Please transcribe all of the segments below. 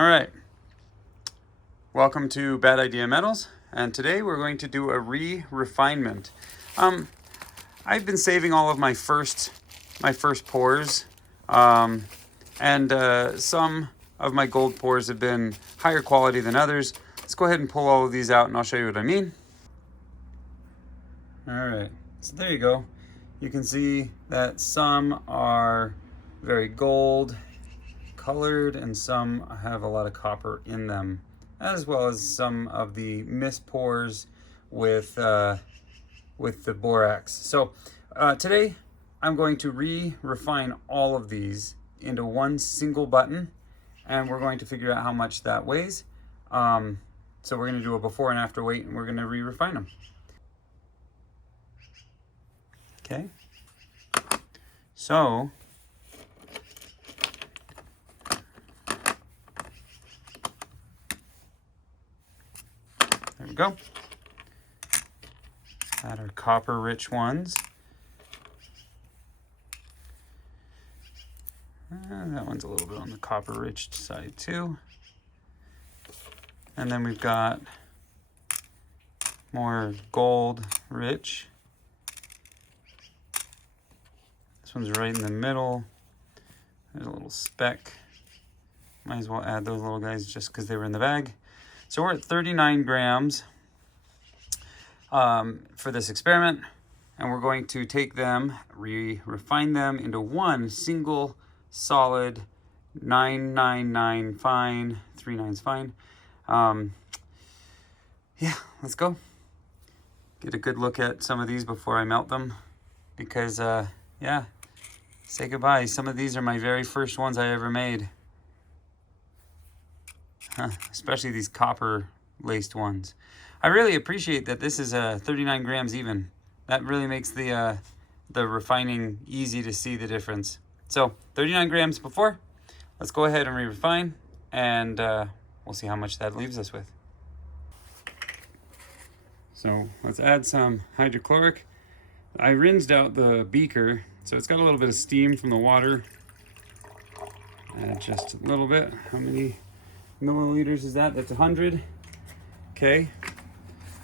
All right, welcome to Bad Idea Metals, and today we're going to do a re-refinement. I've been saving all of my first pours, and some of my gold pours have been higher quality than others. Let's go ahead and pull all of these out and I'll show you what I mean. All right, so there you go. You can see that some are very gold colored and some have a lot of copper in them, as well as some of the mist pours with the borax. So today I'm going to refine all of these into one single button, and we're going to figure out how much that weighs. So we're going to do a before and after weight, and we're going to refine them. Okay, so there we go. That are copper rich ones. That one's a little bit on the copper rich side too. And then we've got more gold rich. This one's right in the middle. There's a little speck. Might as well add those little guys just because they were in the bag. So we're at 39 grams for this experiment, and we're going to take them, refine them into one single solid 999 fine, 3 nines fine. Yeah, let's go. Get a good look at some of these before I melt them, because yeah, say goodbye. Some of these are my very first ones I ever made. Especially these copper laced ones. I really appreciate that this is 39 grams even. That really makes the refining easy to see the difference. So 39 grams before. Let's go ahead and re-refine, and we'll see how much that leaves us with. So let's add some hydrochloric. I rinsed out the beaker, so it's got a little bit of steam from the water. Add just a little bit. How many milliliters is that? That's 100. Okay,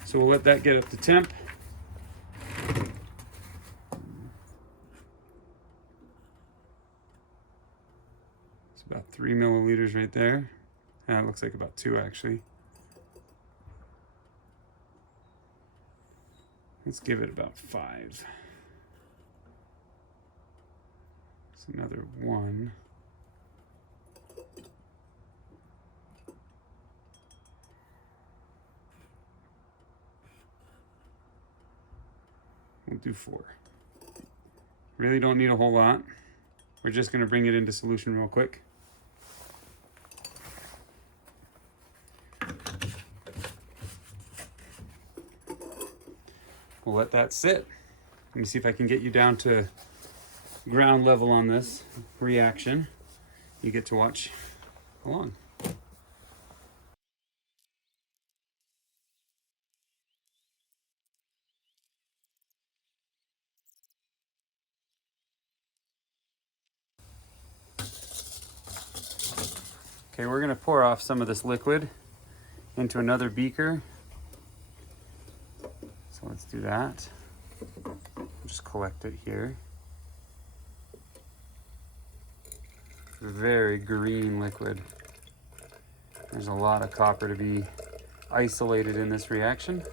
so we'll let that get up to temp. It's about 3 milliliters right there. It looks like about 2 actually. Let's give it about 5. It's another 1. We'll do 4. Really don't need a whole lot. We're just going to bring it into solution real quick. We'll let that sit. Let me see if I can get you down to ground level on this reaction. You get to watch along. Okay, we're going to pour off some of this liquid into another beaker. So let's do that. Just collect it here. Very green liquid. There's a lot of copper to be isolated in this reaction.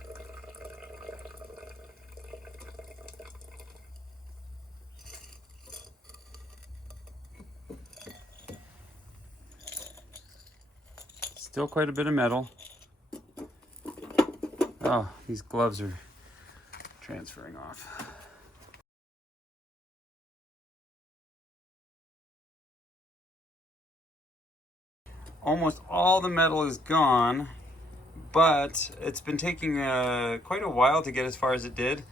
Still quite a bit of metal. Oh, these gloves are transferring off. Almost all the metal is gone, but it's been taking quite a while to get as far as it did.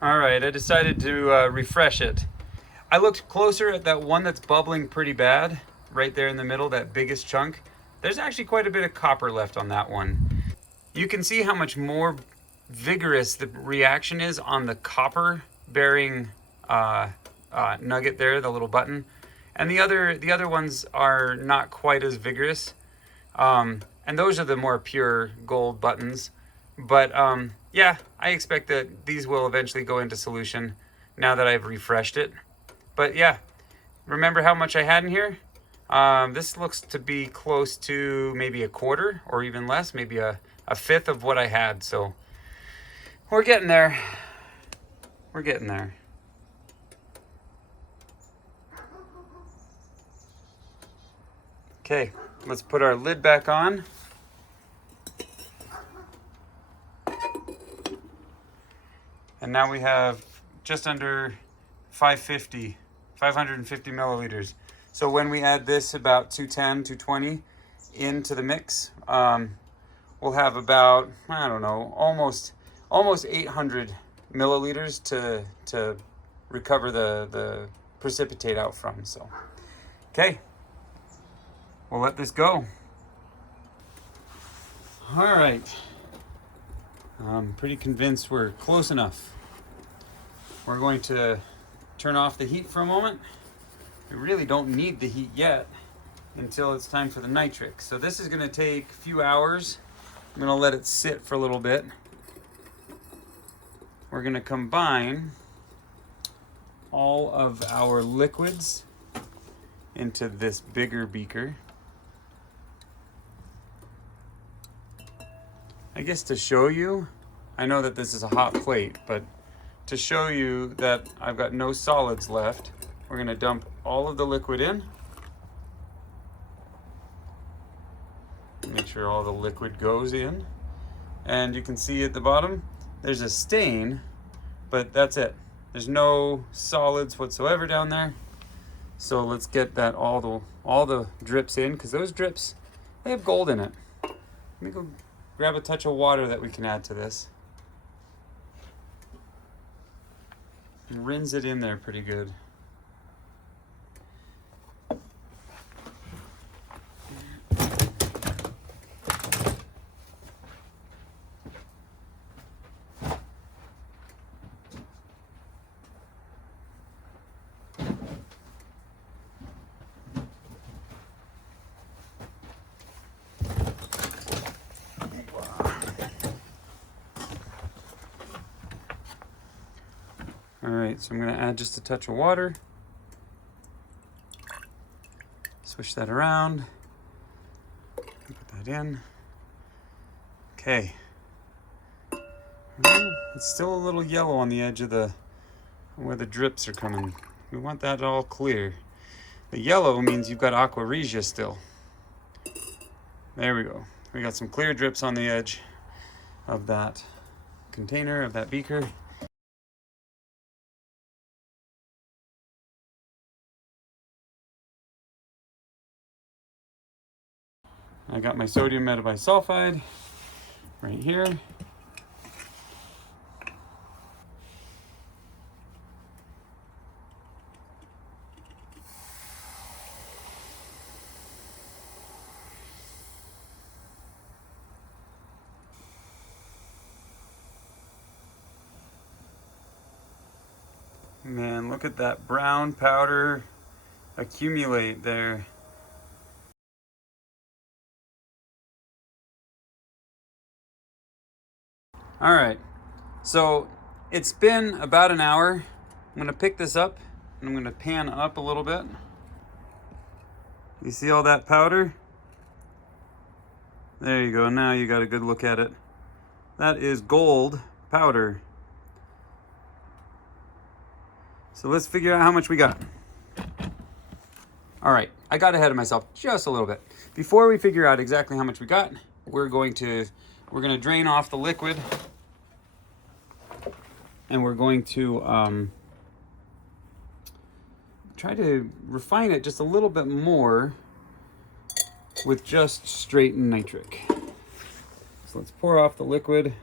All right, I decided to refresh it. I looked closer at that one that's bubbling pretty bad, right there in the middle, that biggest chunk. There's actually quite a bit of copper left on that one. You can see how much more vigorous the reaction is on the copper bearing nugget there, the little button. And the other ones are not quite as vigorous. And those are the more pure gold buttons. But yeah, I expect that these will eventually go into solution now that I've refreshed it. But yeah, remember how much I had in here? This looks to be close to maybe a quarter or even less, maybe a fifth of what I had. So we're getting there. We're getting there. Okay, let's put our lid back on. And now we have just under 550 milliliters. So when we add this about 210, 220 into the mix, we'll have about, I don't know, almost 800 milliliters to recover the precipitate out from. So, okay, we'll let this go. All right, I'm pretty convinced we're close enough. We're going to turn off the heat for a moment. We really don't need the heat yet until it's time for the nitric. So this is going to take a few hours. I'm going to let it sit for a little bit. We're going to combine all of our liquids into this bigger beaker. I guess to show you, I know that this is a hot plate, but to show you that I've got no solids left, we're going to dump all of the liquid in. Make sure all the liquid goes in. And you can see at the bottom, there's a stain, but that's it. There's no solids whatsoever down there. So let's get that all the drips in, because those drips, they have gold in it. Let me go grab a touch of water that we can add to this. And rinse it in there pretty good. All right, so I'm going to add just a touch of water. Swish that around. Put that in. Okay. Well, it's still a little yellow on the edge of where the drips are coming. We want that all clear. The yellow means you've got aqua regia still. There we go. We got some clear drips on the edge of that container, of that beaker. I got my sodium metabisulfide right here. Man, look at that brown powder accumulate there. All right, so it's been about an hour. I'm gonna pick this up and I'm gonna pan up a little bit. You see all that powder? There you go, now you got a good look at it. That is gold powder. So let's figure out how much we got. All right, I got ahead of myself just a little bit. Before we figure out exactly how much we got, we're gonna drain off the liquid, and we're going to try to refine it just a little bit more with just straight nitric. So let's pour off the liquid.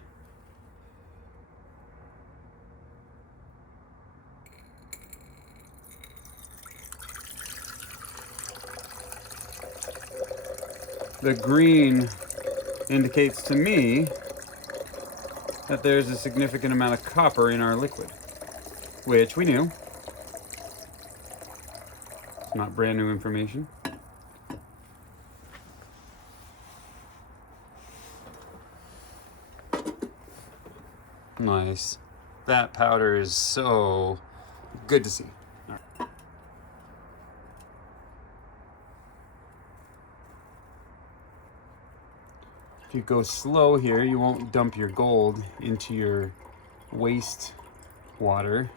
The green indicates to me that there's a significant amount of copper in our liquid, which we knew. It's not brand new information. Nice. That powder is so good to see. All right. If you go slow here, you won't dump your gold into your waste water.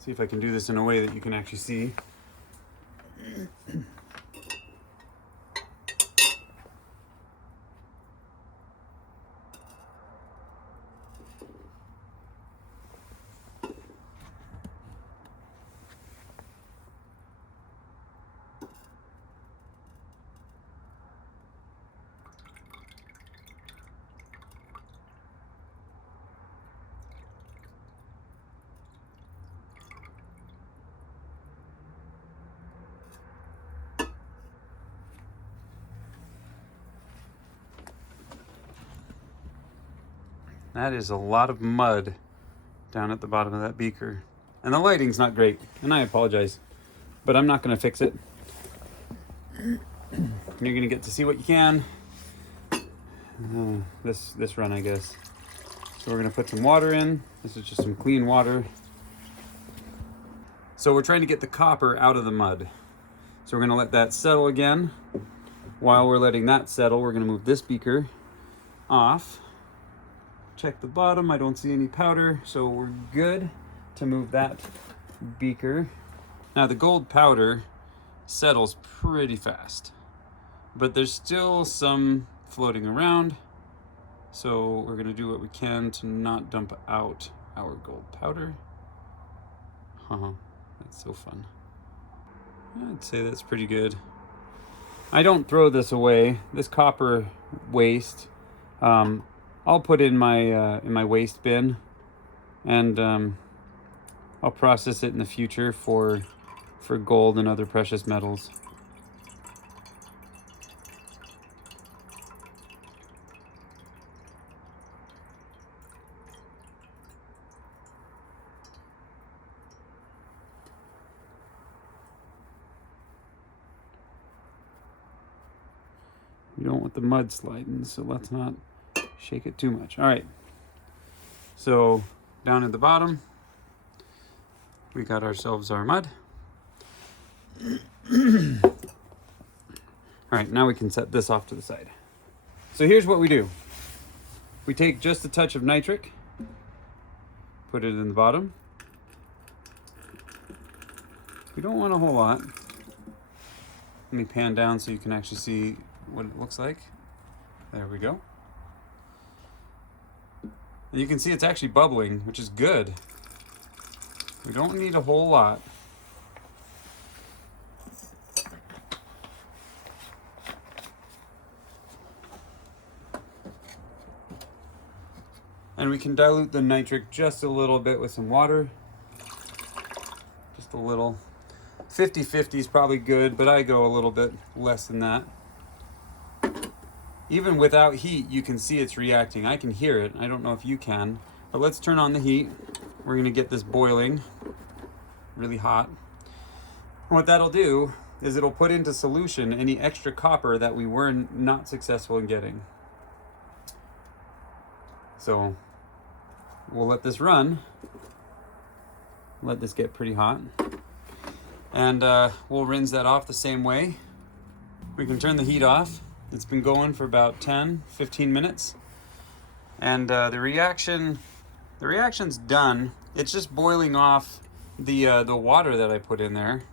See if I can do this in a way that you can actually see. That is a lot of mud down at the bottom of that beaker. And the lighting's not great, and I apologize, but I'm not gonna fix it. You're gonna get to see what you can. This run, I guess. So we're gonna put some water in. This is just some clean water. So we're trying to get the copper out of the mud. So we're gonna let that settle again. While we're letting that settle, we're gonna move this beaker off. Check the bottom, I don't see any powder, so we're good to move that beaker. Now the gold powder settles pretty fast, but there's still some floating around, so we're gonna do what we can to not dump out our gold powder. That's so fun. I'd say that's pretty good. I don't throw this away. This copper waste, I'll put in my waste bin, and I'll process it in the future for gold and other precious metals. We don't want the mud sliding, so let's not shake it too much. All right, so down at the bottom, we got ourselves our mud. All right, now we can set this off to the side. So here's what we do. We take just a touch of nitric, put it in the bottom. We don't want a whole lot. Let me pan down so you can actually see what it looks like. There we go. And you can see it's actually bubbling, which is good. We don't need a whole lot. And we can dilute the nitric just a little bit with some water. Just a little. 50-50 is probably good, but I go a little bit less than that. Even without heat, you can see it's reacting. I can hear it. I don't know if you can, but let's turn on the heat. We're gonna get this boiling, really hot. And what that'll do is it'll put into solution any extra copper that we were not successful in getting. So we'll let this run, let this get pretty hot, and we'll rinse that off the same way. We can turn the heat off. It's been going for about 10-15 minutes, and the reaction's done. It's just boiling off the water that I put in there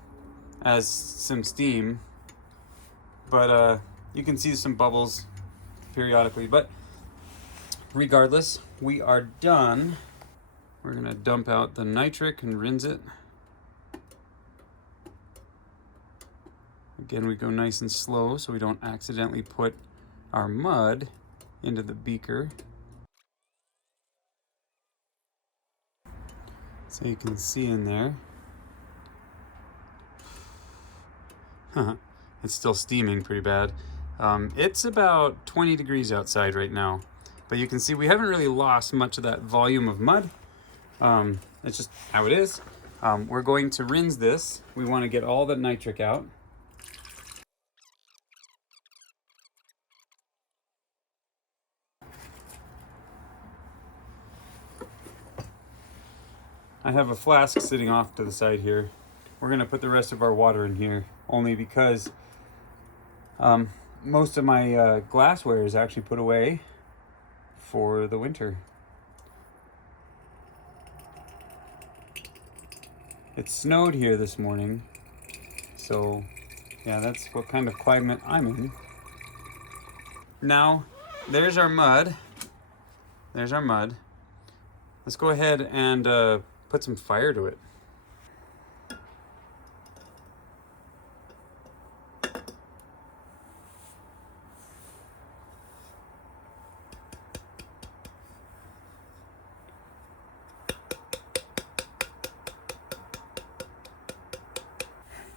as some steam, but you can see some bubbles periodically. But regardless, we are done. We're gonna dump out the nitric and rinse it. Again, we go nice and slow so we don't accidentally put our mud into the beaker. So you can see in there. It's still steaming pretty bad. It's about 20 degrees outside right now, but you can see we haven't really lost much of that volume of mud. It's just how it is. We're going to rinse this. We want to get all the nitric out. I have a flask sitting off to the side here. We're going to put the rest of our water in here, only because most of my glassware is actually put away for the winter. It snowed here this morning, so yeah, that's what kind of climate I'm in. Now, there's our mud. There's our mud. Let's go ahead and put some fire to it.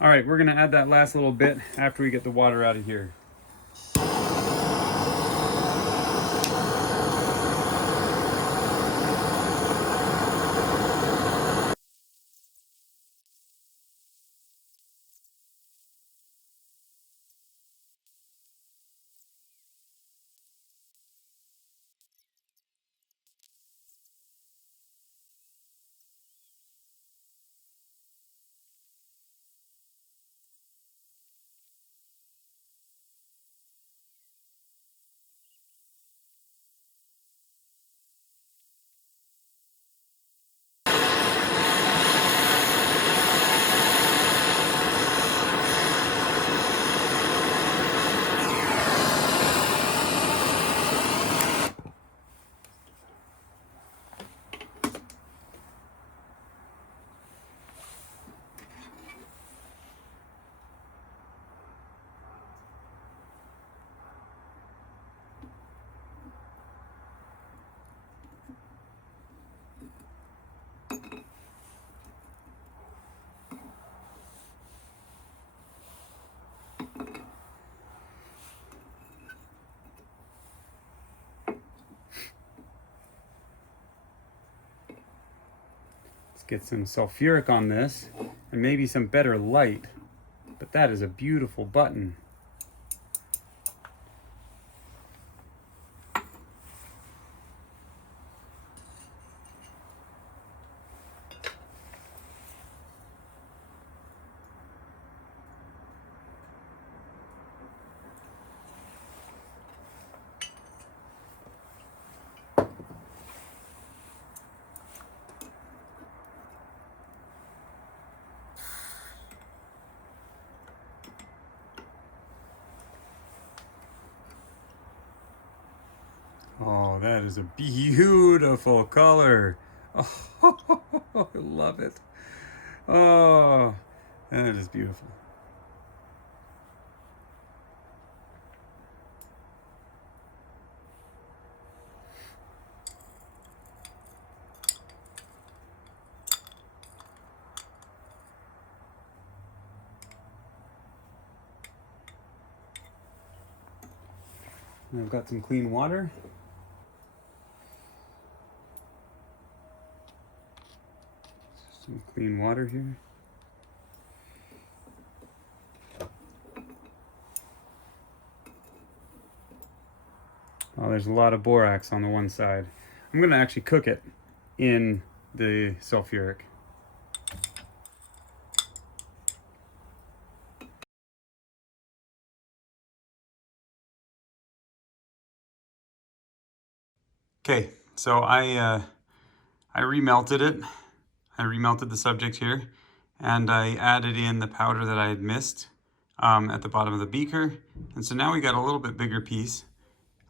All right, we're gonna add that last little bit after we get the water out of here. Get some sulfuric on this and maybe some better light, but that is a beautiful button. Oh, that is a beautiful color. Oh, I love it. Oh, that is beautiful. And I've got some clean water. Some clean water here. Oh, there's a lot of borax on the one side. I'm going to actually cook it in the sulfuric. Okay, so I remelted it. I remelted the subject here, and I added in the powder that I had missed at the bottom of the beaker. And so now we got a little bit bigger piece.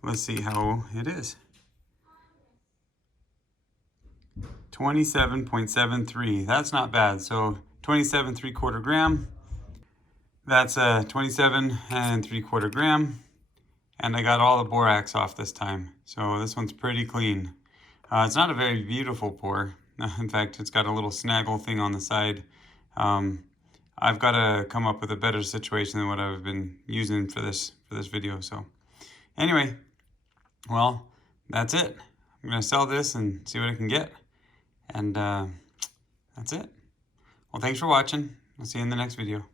Let's see how it is. 27.73, that's not bad. So 27 3/4 gram. That's 27 3/4 gram. And I got all the borax off this time. So this one's pretty clean. It's not a very beautiful pour, In fact, it's got a little snaggle thing on the side. I've got to come up with a better situation than what I've been using for this video. So anyway, well, that's it. I'm going to sell this and see what I can get. And that's it. Well, thanks for watching. I'll see you in the next video.